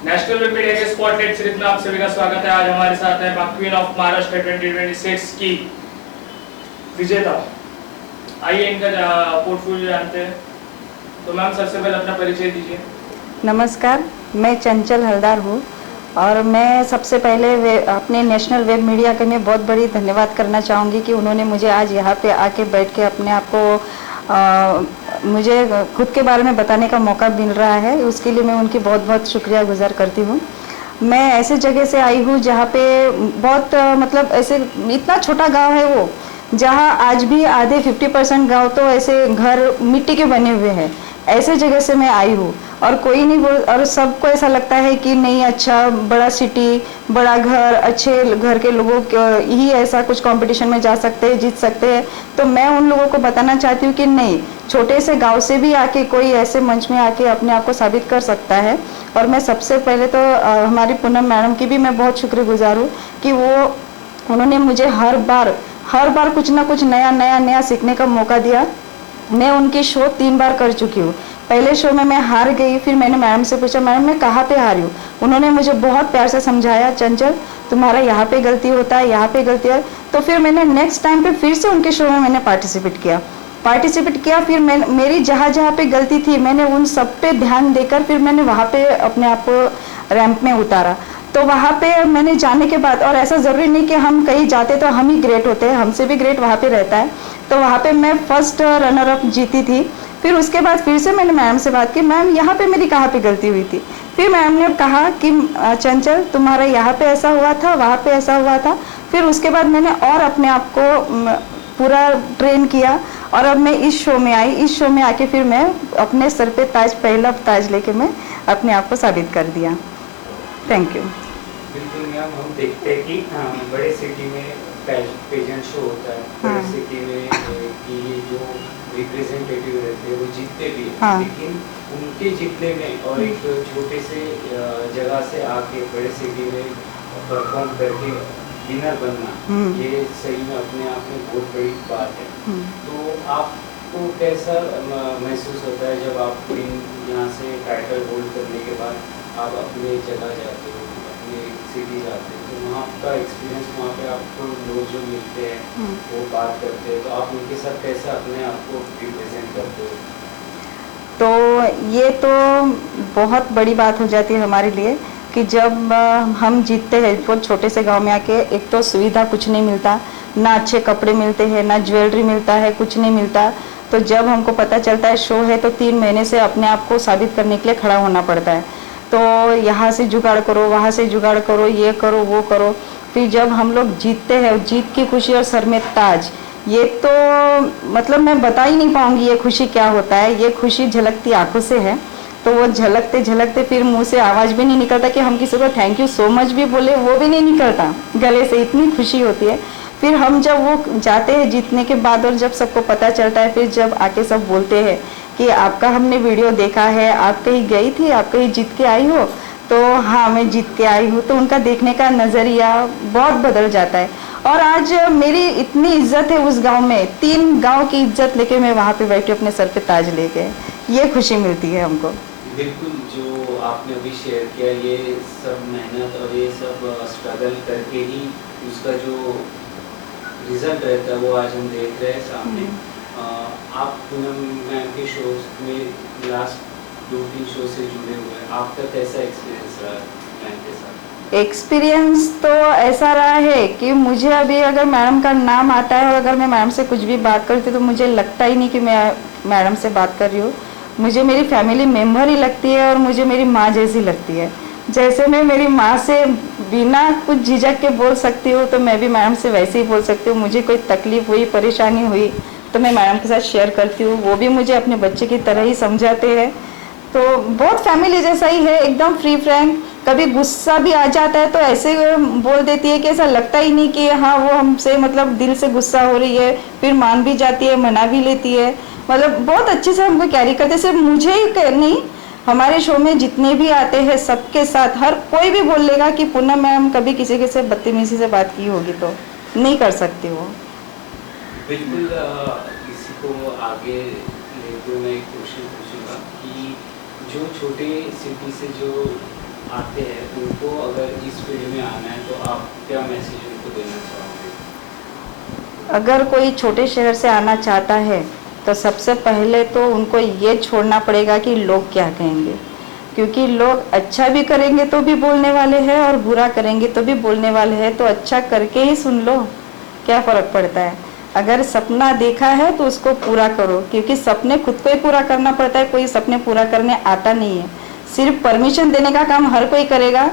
National web media के spotlight series में आप सभी का स्वागत है। आज हमारे साथ है क्वीन ऑफ महाराष्ट्र 2026 की विजेता। आइए इनका पोर्टफोलियो जानते हैं। तो मैम सबसे पहले अपना परिचय दीजिए। नमस्कार, मैं चंचल हलदार हूँ और मैं सबसे पहले अपने नेशनल वेब मीडिया के मैं बहुत बड़ी धन्यवाद करना चाहूँगी कि उन्होंने मुझे आज यहाँ पे आके बैठ के अपने आप को मुझे खुद के बारे में बताने का मौका मिल रहा है। उसके लिए मैं उनकी बहुत बहुत शुक्रिया गुजार करती हूँ। मैं ऐसे जगह से आई हूँ जहाँ पे बहुत मतलब ऐसे इतना छोटा गांव है वो, जहाँ आज भी आधे 50% गांव तो ऐसे घर मिट्टी के बने हुए हैं। ऐसे जगह से मैं आई हूँ और कोई नहीं बोल, और सबको ऐसा लगता है कि नहीं अच्छा बड़ा सिटी, बड़ा घर, अच्छे घर के लोगों ही ऐसा कुछ कंपटीशन में जा सकते हैं, जीत सकते हैं। तो मैं उन लोगों को बताना चाहती हूँ कि नहीं, छोटे से गांव से भी आके कोई ऐसे मंच में आके अपने आप को साबित कर सकता है। और मैं सबसे पहले तो हमारी पूनम मैडम की भी मैं बहुत शुक्रगुजार हूँ कि उन्होंने मुझे हर बार कुछ ना कुछ नया सीखने का मौका दिया। मैं उनकी शो 3 बार कर चुकी हूँ। पहले शो में मैं हार गई, फिर मैंने मैडम से पूछा मैडम मैं कहाँ पे हारी हूँ। उन्होंने मुझे बहुत प्यार से समझाया, चंचल तुम्हारा यहाँ पे गलती होता है, यहाँ पे गलती है। तो फिर मैंने नेक्स्ट टाइम पे फिर से उनके शो में मैंने पार्टिसिपेट किया। फिर मेरी जहाँ पे गलती थी मैंने उन सब पे ध्यान देकर फिर मैंने वहाँ पे अपने आप को रैंप में उतारा। तो वहाँ पे मैंने जाने के बाद, और ऐसा ज़रूरी नहीं कि हम कहीं जाते तो हम ही ग्रेट होते हैं, हमसे भी ग्रेट वहाँ पे रहता है। तो वहाँ पे मैं फर्स्ट रनर अप जीती थी। फिर उसके बाद फिर से मैंने मैम से बात की, मैम यहाँ पे मेरी कहाँ पे गलती हुई थी। फिर मैम ने कहा कि चंचल तुम्हारा यहाँ पे ऐसा हुआ था, वहाँ पे ऐसा हुआ था। फिर उसके बाद मैंने और अपने आप को पूरा ट्रेन किया और अब मैं इस शो में आई। इस शो में आके फिर मैं अपने सर पे ताज, पहला ताज लेके मैं अपने आप को साबित कर दिया। Thank you. बिल्कुल मैम, हम देखते हैं कि बड़े सिटी में पेजेंट शो होता है। बड़े सिटी में कि ये जो रिप्रेजेंटेटिव रहते हैं वो जीतते भी हैं, लेकिन उनके जीतने में और एक छोटे से जगह से आके बड़े सिटी में परफॉर्म करके विनर बनना, ये सही में अपने आप में बहुत बड़ी बात है। तो आपको कैसा महसूस होता है जब आप यहाँ से टाइटल होल्ड करने के बाद आप अपने जगह जाते हो, अपने सिटी जाते हो, तो वहाँ का एक्सपीरियंस, वहाँ पे आपको लोग जो मिलते हैं वो बात करते हैं, तो आप उनके साथ कैसे अपने आप को रिप्रेजेंट करते हो? तो ये तो बहुत बड़ी बात हो जाती है हमारे लिए कि जब हम जीतते हैं बहुत छोटे से गांव में आके। एक तो सुविधा कुछ नहीं मिलता, ना अच्छे कपड़े मिलते हैं, ना ज्वेलरी मिलता है, कुछ नहीं मिलता। तो जब हमको पता चलता है शो है तो 3 महीने से अपने आप को साबित करने के लिए खड़ा होना पड़ता है। तो यहाँ से जुगाड़ करो, वहाँ से जुगाड़ करो, ये करो वो करो। फिर जब हम लोग जीतते हैं, जीत की खुशी और सर में ताज, ये तो मतलब मैं बता ही नहीं पाऊंगी ये खुशी क्या होता है। ये खुशी झलकती आंखों से है। तो वो झलकते झलकते फिर मुंह से आवाज़ भी नहीं निकलता कि हम किसी को थैंक यू सो मच भी बोले, वो भी नहीं निकलता गले से, इतनी खुशी होती है। फिर हम जब वो जाते हैं जीतने के बाद और जब सबको पता चलता है, फिर जब आके सब बोलते हैं कि आपका हमने वीडियो देखा है, आप कहीं गई थी, आप कहीं जीत के आई हो। तो हाँ मैं जीत के आई हूँ। तो उनका देखने का नज़रिया बहुत बदल जाता है। और आज मेरी इतनी इज्जत है उस गांव में, 3 गांव की इज्जत लेके मैं वहाँ पे बैठी अपने सर पे ताज लेके, ये खुशी मिलती है हमको। बिल्कुल, जो आपने अभी शेयर किया ये सब मेहनत और ये सब स्ट्रगल करके ही उसका जो रिजल्ट रहता है वो आज हम देख रहे हैं सामने। आप पूनम मैम के शो में लास्ट 2-3 शो से जुड़े हुए हैं, आपका कैसा एक्सपीरियंस रहा मैम के साथ? एक्सपीरियंस तो ऐसा रहा है कि मुझे अभी अगर मैडम का नाम आता है और अगर मैं मैडम से कुछ भी बात करती तो मुझे लगता ही नहीं कि मैं मैडम से बात कर रही हूँ। मुझे मेरी फैमिली मेम्बर ही लगती है और मुझे मेरी माँ जैसी लगती है। जैसे मैं मेरी माँ से बिना कुछ झिझक के बोल सकती हूँ तो मैं भी मैडम से वैसे ही बोल सकती हूँ। मुझे कोई तकलीफ हुई, परेशानी हुई तो मैं मैडम के साथ शेयर करती हूँ, वो भी मुझे अपने बच्चे की तरह ही समझाते हैं। तो बहुत फैमिली जैसा ही है, एकदम फ्री फ्रैंक। कभी गुस्सा भी आ जाता है तो ऐसे बोल देती है कि ऐसा लगता ही नहीं कि हाँ वो हमसे मतलब दिल से गुस्सा हो रही है। फिर मान भी जाती है, मना भी लेती है, मतलब बहुत अच्छे से हमको कैरी करते। सिर्फ मुझे ही नहीं, हमारे शो में जितने भी आते हैं सबके साथ हर कोई भी बोल लेगा कि पूनम मैम कभी किसी के से बदतमीजी से बात की होगी तो नहीं कर सकती वो। बिल्कुल, इसी को आगे लेते हुए मैं एक क्वेश्चन पूछूंगा कि जो छोटे सिटी से जो आते हैं उनको अगर इस फील्ड में आना है तो आप क्या मैसेज उनको देना चाहोगे? अगर कोई छोटे शहर से आना चाहता है तो सबसे पहले तो उनको ये छोड़ना पड़ेगा कि लोग क्या कहेंगे, क्योंकि लोग अच्छा भी करेंगे तो भी बोलने वाले हैं और बुरा करेंगे तो भी बोलने वाले हैं। तो अच्छा करके ही सुन लो, क्या फ़र्क पड़ता है। अगर सपना देखा है तो उसको पूरा करो, क्योंकि सपने खुद को ही पूरा करना पड़ता है, कोई सपने पूरा करने आता नहीं है। सिर्फ परमिशन देने का काम हर कोई करेगा,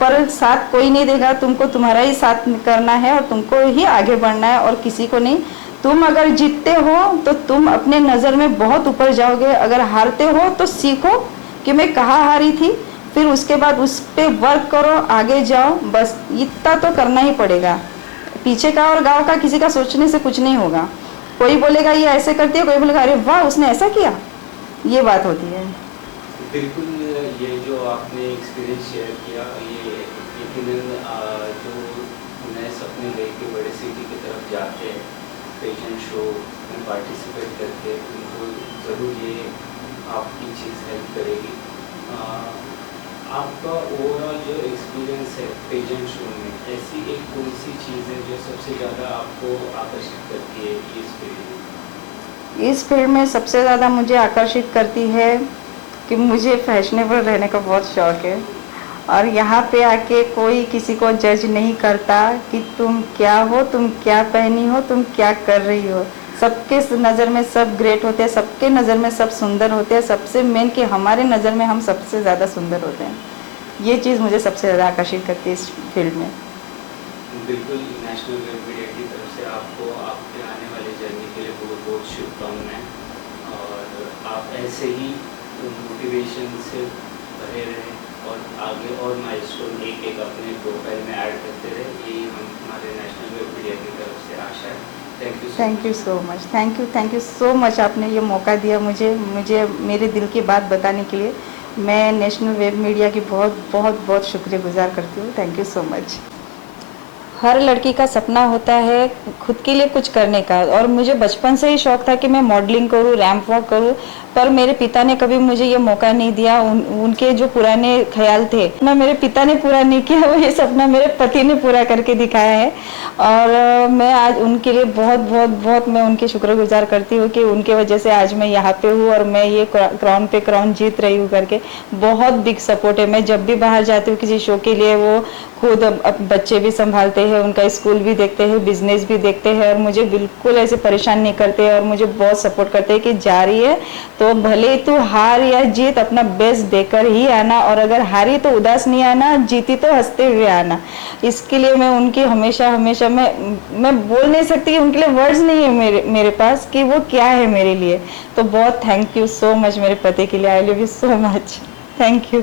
पर साथ कोई नहीं देगा। तुमको तुम्हारा ही साथ करना है और तुमको ही आगे बढ़ना है और किसी को नहीं। तुम अगर जीतते हो तो तुम अपने नज़र में बहुत ऊपर जाओगे, अगर हारते हो तो सीखो कि मैं कहाँ हारी थी, फिर उसके बाद उस पर वर्क करो, आगे जाओ। बस इतना तो करना ही पड़ेगा। पीछे का और गांव का किसी का सोचने से कुछ नहीं होगा। कोई बोलेगा ये ऐसे करती है, कोई बोलेगा अरे वाह उसने ऐसा किया, ये बात होती है। बिल्कुल, ये जो आपने एक्सपीरियंस शेयर किया, ये यकीनन जो नए सपने लेके बड़े सिटी की तरफ जाते हैं, पेजेंट शो में पार्टिसिपेट करके, उनको ज़रूर ये आपकी चीज़ हेल्प करेगी। आपका ओवरऑल जो एक्सपीरियंस है पेजेंट शो में, ऐसी एक कौन सी चीज़ है जो सबसे ज़्यादा आपको आकर्षित करती है इस फील्ड में? इस फील्ड में सबसे ज़्यादा मुझे आकर्षित करती है कि मुझे फैशनेबल रहने का बहुत शौक़ है, और यहाँ पे आके कोई किसी को जज नहीं करता कि तुम क्या हो, तुम क्या पहनी हो, तुम क्या कर रही हो। सबके नज़र में सब ग्रेट होते हैं, सबके नज़र में सब सुंदर होते हैं। सबसे मेन कि हमारे नज़र में हम सबसे ज़्यादा सुंदर होते हैं। ये चीज़ मुझे सबसे ज़्यादा आकर्षित करती है इस फील्ड में। बिल्कुल, नेशनल वेब मीडिया की तरफ से आपको आपके आने वाले जर्नी के लिए बहुत बहुत शुभकामनाएं, और आप ऐसे ही मोटिवेशन से भरे रहें और आगे और माइलस्टोन एक एक अपने प्रोफाइल में ऐड करते रहे, यही हमारे नेशनल वेब मीडिया की तरफ से आशा है। Thank you so much. Thank you so much. आपने ये मौका दिया मुझे मेरे दिल की बात बताने के लिए। मैं नेशनल वेब मीडिया की बहुत शुक्रगुजार करती हूँ। Thank you so much. हर लड़की का सपना होता है खुद के लिए कुछ करने का, और मुझे बचपन से ही शौक़ था कि मैं मॉडलिंग करूँ, रैंप वॉक करूँ, पर मेरे पिता ने कभी मुझे ये मौका नहीं दिया। उनके जो पुराने ख्याल थे ना, मेरे पिता ने पूरा नहीं किया, वो ये सपना मेरे पति ने पूरा करके दिखाया है। और मैं आज उनके लिए बहुत मैं उनकी शुक्रगुजार करती हूँ कि उनके वजह से आज मैं यहाँ पे हूँ और मैं ये क्राउन पे क्राउन जीत रही हूँ करके। बहुत बिग सपोर्ट है। मैं जब भी बाहर जाती हूँ किसी शो के लिए, वो खुद बच्चे भी संभालते हैं, उनका स्कूल भी देखते हैं, बिजनेस भी देखते हैं, और मुझे बिल्कुल ऐसे परेशान नहीं करते और मुझे बहुत सपोर्ट करते हैं कि जा रही है तो भले तू हार या जीत अपना बेस्ट देकर ही आना, और अगर हारी तो उदास नहीं आना, जीती तो हंसते हुए आना। इसके लिए मैं उनकी हमेशा मैं बोल नहीं सकती, उनके लिए वर्ड्स नहीं है मेरे पास कि वो क्या है मेरे लिए। तो बहुत थैंक यू सो मच मेरे पति के लिए। I love you so much. Thank you.